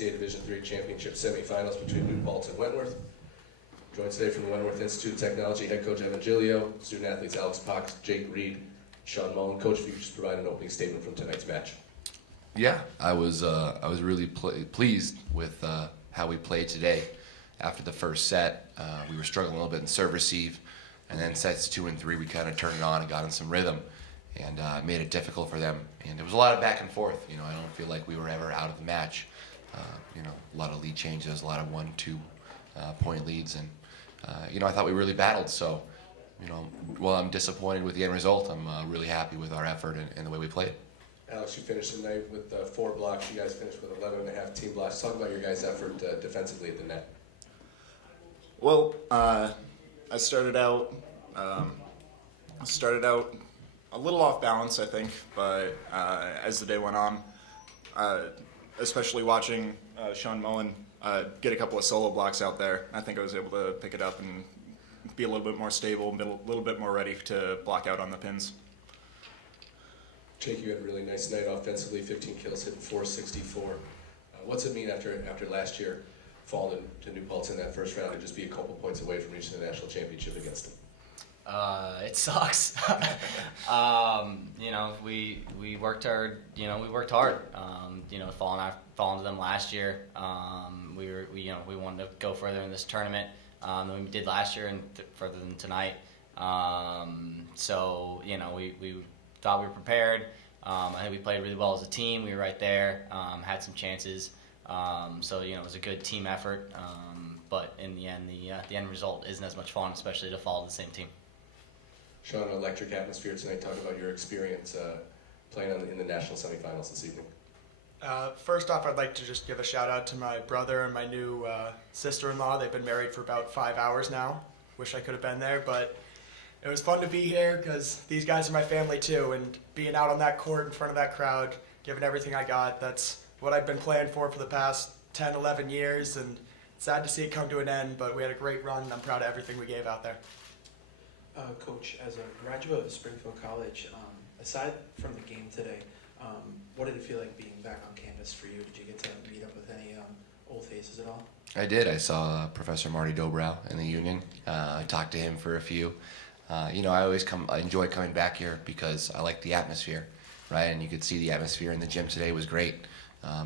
NCAA Division III Championship Semifinals between New Paltz and Wentworth. Joined today from the Wentworth Institute of Technology, head coach Evan Giglio, student athletes Alex Pox, Jake Reed, Sean Mullen. Coach, if you could just provide an opening statement from tonight's match. Yeah, I was really pleased with how we played today. After the first set, we were struggling a little bit in serve receive, and then sets 2 and 3 we kind of turned it on and got in some rhythm, and made it difficult for them. And there was a lot of back and forth. I don't feel like we were ever out of the match. A lot of lead changes, a lot of 1-2 point leads, and I thought we really battled. So, while I'm disappointed with the end result, I'm really happy with our effort and the way we played. Alex, you finished the night with 4 blocks. You guys finished with 11.5 team blocks. Talk about your guys' effort defensively at the net. Well, I started out a little off balance, I think, but as the day went on, especially watching Sean Mullen get a couple of solo blocks out there, I think I was able to pick it up and be a little bit more stable, a little bit more ready to block out on the pins. Jake, you had a really nice night offensively, 15 kills, hitting .464. What's it mean after last year falling to New Paltz in that first round to just be a couple points away from reaching the national championship against them? It sucks. We worked hard. We worked hard. Falling to them last year. We wanted to go further in this tournament than we did last year and further than tonight. We thought we were prepared. I think we played really well as a team. We were right there. Had some chances. It was a good team effort. But in the end, the end result isn't as much fun, especially to fall to the same team. Sean, an electric atmosphere tonight. Talk about your experience playing in the national semifinals this evening. First off, I'd like to just give a shout out to my brother and my new sister-in-law. They've been married for about 5 hours now. Wish I could have been there, but it was fun to be here because these guys are my family too, and being out on that court in front of that crowd, giving everything I got, that's what I've been playing for the past 10, 11 years, and sad to see it come to an end, but we had a great run, and I'm proud of everything we gave out there. Coach, as a graduate of Springfield College, aside from the game today, what did it feel like being back on campus for you? Did you get to meet up with any old faces at all? I did. I saw Professor Marty Dobrow in the Union. I talked to him for a few. I enjoy coming back here because I like the atmosphere, right? And you could see the atmosphere in the gym today was great.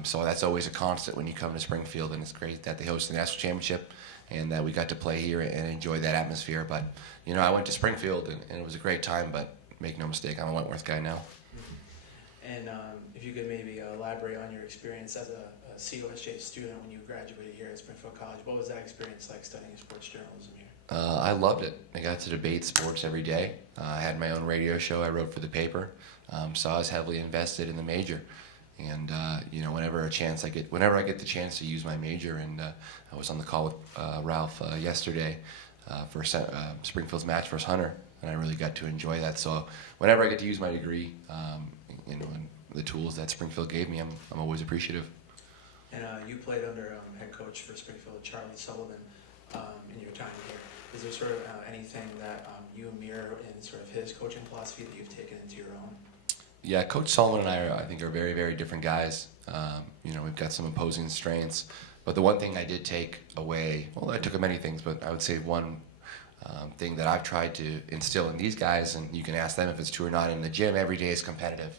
So that's always a constant when you come to Springfield, and it's great that they host the national championship and that we got to play here and enjoy that atmosphere. But, I went to Springfield and it was a great time, but make no mistake, I'm a Wentworth guy now. And if you could maybe elaborate on your experience as a COSJ student when you graduated here at Springfield College, what was that experience like studying sports journalism here? I loved it. I got to debate sports every day. I had my own radio show I wrote for the paper, so I was heavily invested in the major. And whenever I get the chance to use my major, and I was on the call with Ralph yesterday for Springfield's match versus Hunter, and I really got to enjoy that. So whenever I get to use my degree, and the tools that Springfield gave me, I'm always appreciative. And you played under head coach for Springfield, Charlie Sullivan, in your time here. Is there sort of anything that you mirror in sort of his coaching philosophy that you've taken into your own? Yeah, Coach Sullivan and I think are very, very different guys. We've got some opposing strengths. But the one thing I did take away, well, I took many things, but I would say one thing that I've tried to instill in these guys, and you can ask them if it's true or not, in the gym, every day is competitive,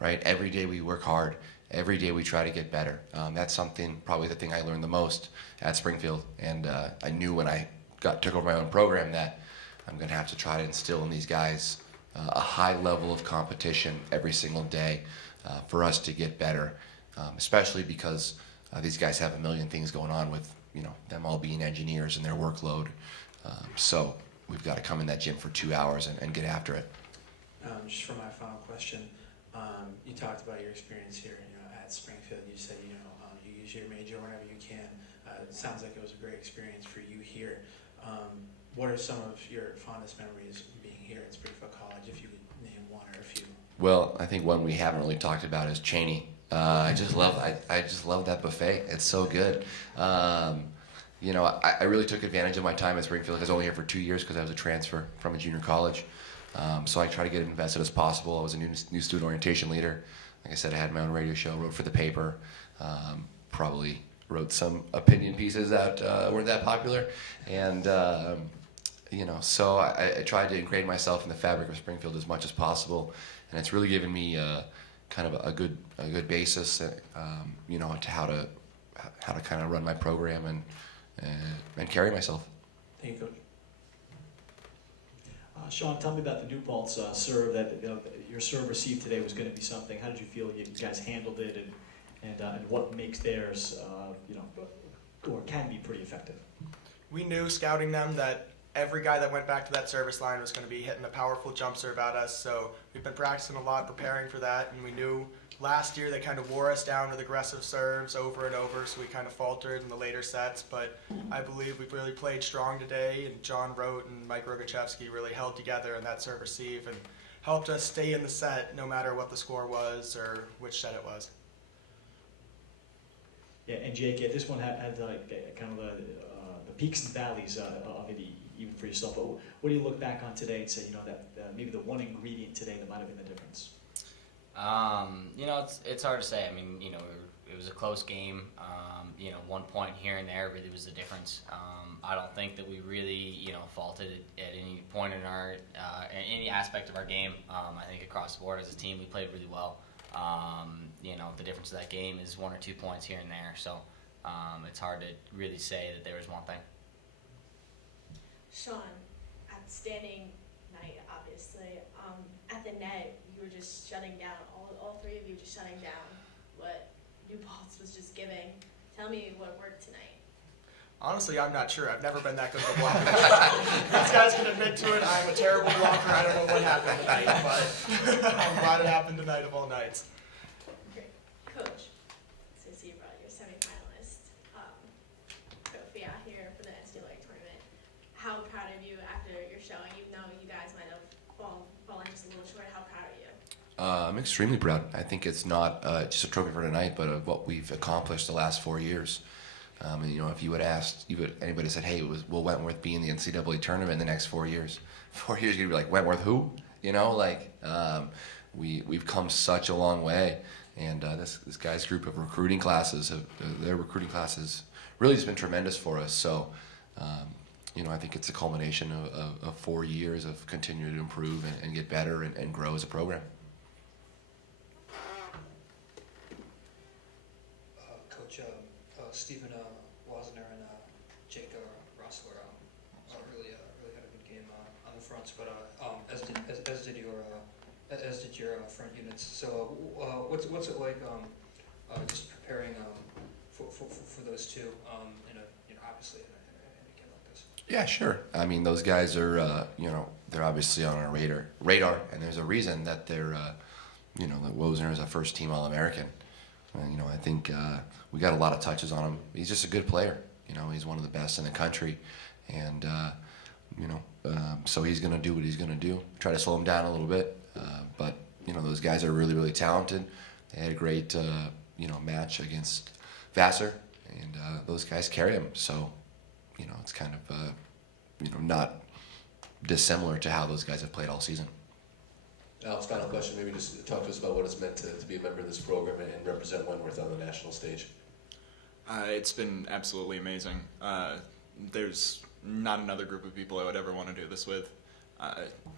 right? Every day we work hard. Every day we try to get better. That's probably the thing I learned the most at Springfield. And I knew when I took over my own program that I'm going to have to try to instill in these guys a high level of competition every single day for us to get better, especially because these guys have a million things going on with them all being engineers and their workload. So we've got to come in that gym for 2 hours and get after it. Just for my final question, you talked about your experience here at Springfield. You said you use your major whenever you can. It sounds like it was a great experience for you here. What are some of your fondest memories being here at Springfield College, if you could name one or a few? Well, I think one we haven't really talked about is Cheney. I just love that buffet. It's so good. I really took advantage of my time at Springfield. I was only here for 2 years because I was a transfer from a junior college. So I try to get as invested as possible. I was a new student orientation leader. Like I said, I had my own radio show, wrote for the paper. Probably wrote some opinion pieces that weren't that popular, and so I tried to ingrain myself in the fabric of Springfield as much as possible, and it's really given me kind of a good basis, to how to kind of run my program and carry myself. Thank you, Coach. Sean, tell me about the New Paltz serve that your serve received today was going to be something. How did you feel you guys handled it, and what makes theirs, or can be pretty effective? We knew scouting them that every guy that went back to that service line was going to be hitting a powerful jump serve at us, so we've been practicing a lot, preparing for that, and we knew last year they kind of wore us down with aggressive serves over and over, so we kind of faltered in the later sets, but I believe we really played strong today, and John Rote and Mike Rogachevsky really held together in that serve receive and helped us stay in the set no matter what the score was or which set it was. Yeah, and Jake, this one had like kind of the peaks and valleys of it, even for yourself. But what do you look back on today and say, that maybe the one ingredient today that might have been the difference? It's hard to say. I mean, it was a close game. 1 point here and there really was the difference. I don't think that we really, faulted at any point in our in any aspect of our game. I think across the board as a team we played really well. The difference of that game is 1 or 2 points here and there. So it's hard to really say that there was one thing. Sean, outstanding night, obviously. At the net, you were just shutting down, all three of you just shutting down what New Paltz was just giving. Tell me what worked tonight. Honestly, I'm not sure. I've never been that good of a blocker. These guys can admit to it. I'm a terrible blocker. I don't know what happened tonight, but I'm glad it happened tonight of all nights. Great. Coach, so you brought your semifinalist trophy out here for the NCAA tournament. How proud of you after your showing? Even though you guys might have fallen just a little short, how proud are you? I'm extremely proud. I think it's not just a trophy for tonight, but of what we've accomplished the last 4 years. If you would asked, anybody said, "Hey, will Wentworth be in the NCAA tournament in the next 4 years?" 4 years, you'd be like, "Wentworth who?" We've come such a long way, and this guy's group of recruiting classes, their recruiting classes, really just been tremendous for us. So, I think it's a culmination of 4 years of continuing to improve and get better and grow as a program. Coach Stephen Wasner and Jake Rossler really had a good game on the fronts, but as did your front units. So what's it like just preparing for those two obviously in a game like this? Yeah, sure. I mean, those guys are they're obviously on our radar, and there's a reason that they're that Wosner is a first team All-American. I think we got a lot of touches on him. He's just a good player. He's one of the best in the country, and so he's going to do what he's going to do. Try to slow him down a little bit, but those guys are really, really talented. They had a great match against Vassar, and those guys carry him. So it's kind of not dissimilar to how those guys have played all season. Alex, final question. Maybe just talk to us about what it's meant to be a member of this program and represent Wentworth on the national stage. It's been absolutely amazing. There's not another group of people I would ever want to do this with.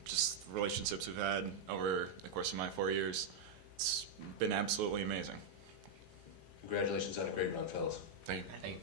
Just relationships we've had over the course of my 4 years. It's been absolutely amazing. Congratulations on a great run, fellas. Thank you. I think